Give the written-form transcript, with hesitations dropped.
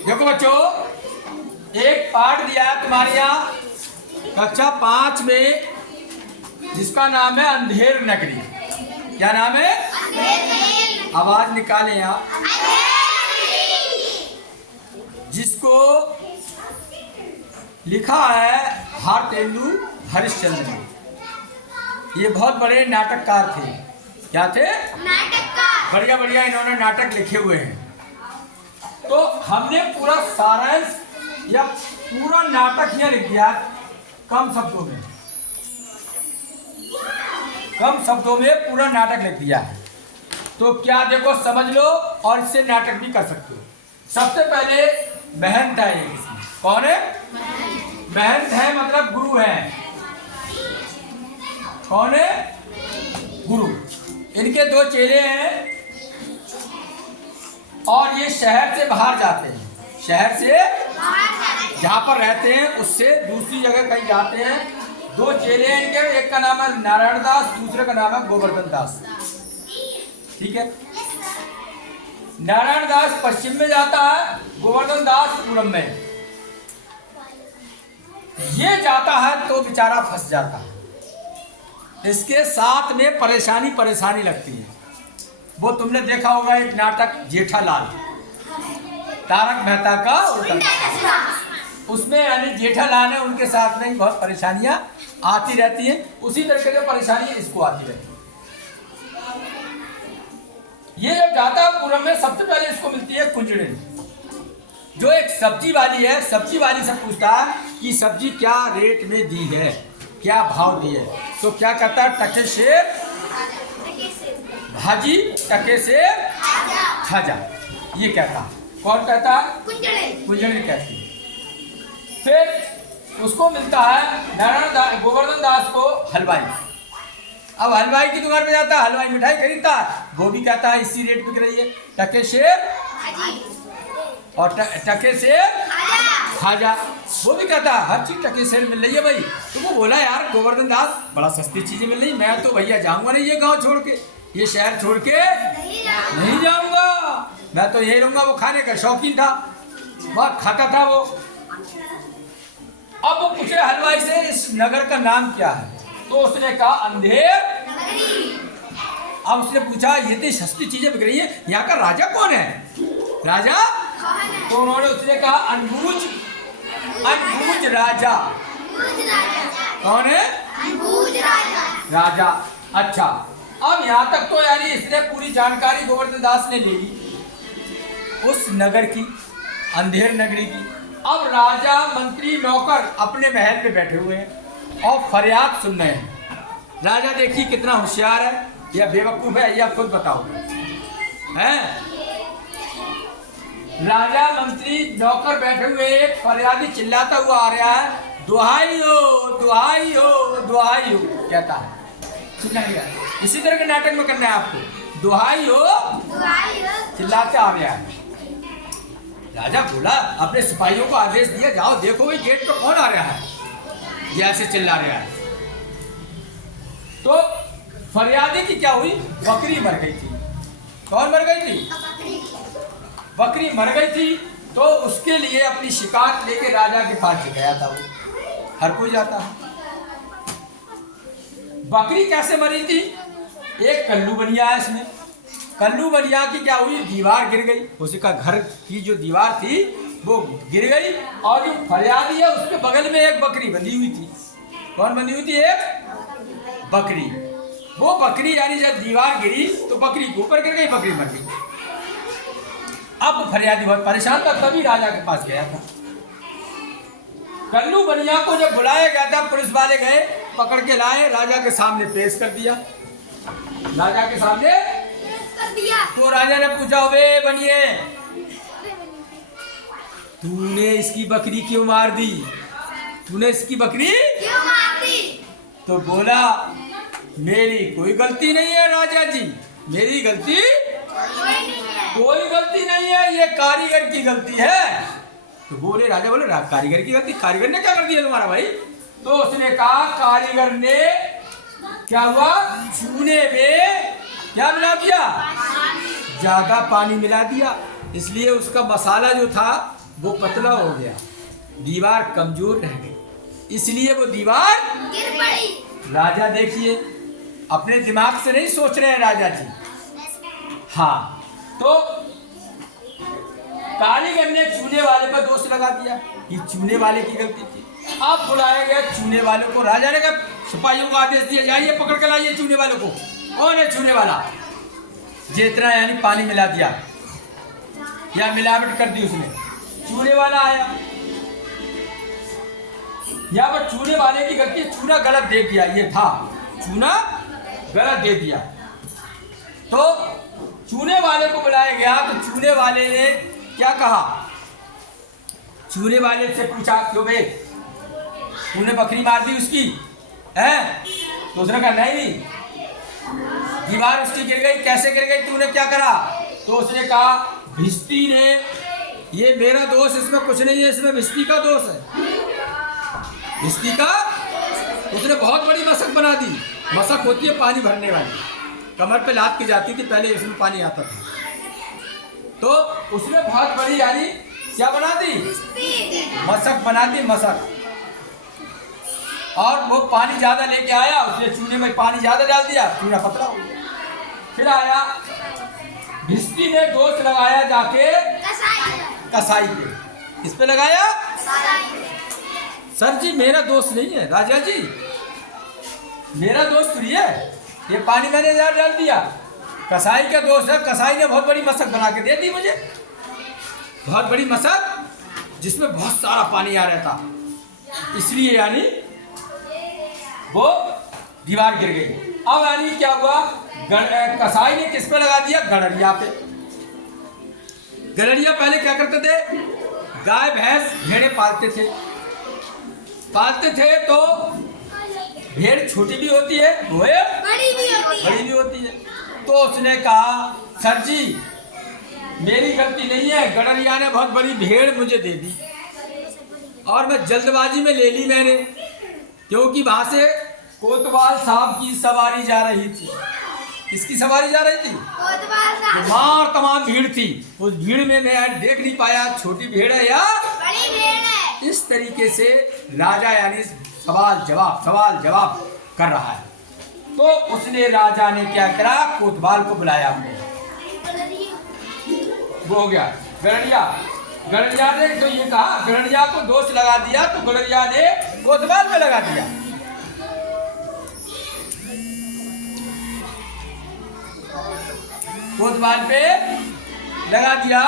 देखो बच्चों, एक पाठ दिया है तुम्हारे यहाँ कक्षा 5 में, जिसका नाम है अंधेर नगरी। क्या नाम है? आवाज निकालें आप। जिसको लिखा है भारतेंदु हरिश्चंद्र ने। ये बहुत बड़े नाटककार थे। क्या थे? नाटककार। बढ़िया बढ़िया इन्होंने नाटक लिखे हुए हैं। तो हमने पूरा सारांश या पूरा नाटक यह लिख दिया कम शब्दों में। कम शब्दों में पूरा नाटक लिख दिया है। तो क्या देखो, समझ लो और इससे नाटक भी कर सकते हो। सबसे पहले महंत है ये। कौन है? महंत है मतलब गुरु है। कौन है? गुरु। इनके 2 चेले हैं और ये शहर से बाहर जाते हैं। शहर से जहाँ पर रहते हैं उससे दूसरी जगह कहीं जाते हैं। 2 चेले हैं इनके, एक का नाम है नारायण दास, दूसरे का नाम है गोवर्धन दास। ठीक है। नारायण दास पश्चिम में जाता है, गोवर्धन दास पूरब में। ये जाता है तो बेचारा फंस जाता है। इसके साथ में परेशानी लगती है। वो तुमने देखा होगा एक नाटक जेठालाल, तारक मेहता का उल्टा। उसमें यानी जेठालाल है, उनके साथ में बहुत परेशानियां आती रहती हैं। उसी तरीके से परेशानी इसको आती रहती है। ये जब जाता है पूरब में, सबसे पहले इसको मिलती है कुंजड़ी, जो एक सब्जी वाली है। सब्जी वाली से पूछता है कि सब्जी क्या रेट में दी है, क्या भाव दी है। तो क्या कहता है? टके से भाजी, टके से खाजा। ये कहता है। कौन कहता है? कुंजड़ी कहती है। फिर उसको मिलता है गोवर्धन दास को हलवाई। अब हलवाई की दुकान पे जाता है, हलवाई मिठाई खरीदता है। वो भी कहता है इसी रेट बिक रही है, टके से और टके से खाजा। वो भी कहता है हर चीज टके से मिल रही है भाई। तो वो बोला यार गोवर्धन दास, बड़ा सस्ती चीजें मिल रही, मैं तो भैया जाऊंगा नहीं ये गांव छोड़ के, ये शहर छोड़ के नहीं जाऊंगा, मैं तो यही रहूंगा। वो खाने का शौकीन था, बहुत खाता था वो। अब वो पूछे हलवाई से इस नगर का नाम क्या है, तो उसने कहा अंधेर नगरी। अब उसने पूछा ये तो सस्ती चीजें बिक रही है, यहाँ का राजा कौन है? राजा? तो उन्होंने उसने कहा अनबूझ राजा। कौन है? अनबूझ राजा। अच्छा, अब यहाँ तक तो यानी इसने पूरी जानकारी गोवर्धन दास ने ले ली उस नगर की, अंधेर नगरी की। अब राजा, मंत्री, नौकर अपने महल में बैठे हुए हैं और फरियाद सुन रहे हैं। राजा देखिए कितना होशियार है या बेवकूफ है, या खुद बताओ। हैं? राजा, मंत्री, नौकर बैठे हुए, एक फरियादी चिल्लाता हुआ आ रहा है, दुहाई हो दुहाई हो दुहाई हो कहता है। चिल्लाएगा। इसी तरह के नाटक में करना है आपको। दुहाई हो चिल्लाते आ रहा है। राजा बोला, अपने सिपाहियों को आदेश दिया, जाओ देखो भाई गेट पर कौन आ रहा है, ये ऐसे चिल्ला रहा है। तो फरियादी की क्या हुई? बकरी मर गई थी। कौन मर गई थी? बकरी मर गई थी। तो उसके लिए अपनी शिकायत लेके राजा के पास गया था। वो हर कोई जाता है। बकरी कैसे मरी थी? एक कल्लू बनिया है इसमें। कल्लू बनिया की क्या हुई? दीवार गिर गई। उसका घर की जो दीवार थी वो गिर गई, और जो फरियादी है उसके बगल में एक बकरी बंधी हुई थी। कौन बंधी हुई थी? एक बकरी। वो बकरी यानी जब दीवार गिरी तो बकरी के ऊपर गिर गई, बकरी मर गई। अब फरियादी बहुत परेशान था, तभी राजा के पास गया था। कल्लू बनिया को जब बुलाया गया था, पुलिस वाले गए, पकड़ के लाए, राजा के सामने पेश कर दिया। राजा के सामने तो राजा ने पूछा, वे बनिए, तूने इसकी बकरी क्यों मार दी? तूने इसकी बकरी क्यों मार दी? तो बोला, मेरी कोई गलती नहीं है राजा जी, मेरी गलती कोई गलती नहीं है, ये कारीगर की गलती है। तो बोले, राजा बोले, कारीगर की गलती? कारीगर ने क्या कर दिया तुम्हारा भाई? तो उसने कहा, कारीगर ने क्या हुआ? चूने में क्या मिला दिया? ज्यादा पानी मिला दिया, इसलिए उसका मसाला जो था वो पतला हो गया, दीवार कमजोर रह गई, इसलिए वो दीवार गिर पड़ी। राजा देखिए अपने दिमाग से नहीं सोच रहे हैं राजा जी। हाँ, तो कारीगर ने चूने वाले पर दोष लगा दिया कि चूने वाले की गलती थी। अब बुलाया गया चूने वाले को। राजा ने कहा सिपाहियों को आदेश दिया, जाइए पकड़ कर लाइए चूने वालों को। कौन है चूने वाला? जितना यानी पानी मिला दिया या मिलावट कर दी उसने, चूने वाला आया। या पर चूने वाले की गलती, चूना गलत दे दिया, ये था चूना गलत दे दिया। तो चूने वाले को बुलाया गया, तो चूने वाले ने क्या कहा? चूने वाले से पूछा क्यों बे, तूने बकरी मार दी उसकी है? तो उसने कहा नहीं, दीवार उसकी गिर गई। कैसे गिर गई, तूने क्या करा? तो उसने कहा भिस्ती ने, ये मेरा दोष इसमें कुछ नहीं है, इसमें भिस्ती का दोष है। भिस्ती का, उसने बहुत बड़ी मशक बना दी। मशक होती है पानी भरने वाली, कमर पे लाद की जाती थी पहले, इसमें पानी आता था। तो उसने बहुत बड़ी यानी क्या बना दी? मशक बना दी, मशक। और वो पानी ज्यादा लेके आया, उसने चूने में पानी ज्यादा डाल दिया, चूना पतला हो गया। फिर आया भिस्ती ने दोष लगाया जाके कसाई पे। इस पे लगाया सर जी मेरा दोष नहीं है राजा जी, मेरा दोष थोड़ी है, ये पानी मैंने ज्यादा डाल दिया, कसाई का दोष है। कसाई ने बहुत बड़ी मशक बना के दे दी मुझे, बहुत बड़ी मशक जिसमें बहुत सारा पानी आ रहा था, इसलिए यानी वो दीवार गिर गई। अब यानी क्या हुआ, कसाई ने किस पे लगा दिया? गड़रिया पे। गड़रिया पहले क्या करते थे? गाय भैंस भेड़े पालते थे तो भेड़ छोटी भी होती है, बड़ी भी होती है। तो उसने कहा सर जी मेरी गलती नहीं है, गड़रिया ने बहुत बड़ी भेड़ मुझे दे दी और मैं जल्दबाजी में ले ली मैंने, क्योंकि वहां से कोतवाल साहब की सवारी जा रही थी। किसकी सवारी जा रही थी? तमाम तमाम भीड़ थी, उस भीड़ में मैं देख नहीं पाया छोटी भेड़ है या बड़ी भेड़ है। इस तरीके से राजा यानी सवाल जवाब कर रहा है। तो उसने राजा ने क्या करा? कोतवाल को बुलाया अपने। वो हो गया गड़रिया ने तो ये कहा, गड़रिया को दोष लगा दिया, तो गड़रिया ने कोतवाल में लगा दिया। कोतवाल पे लगा दिया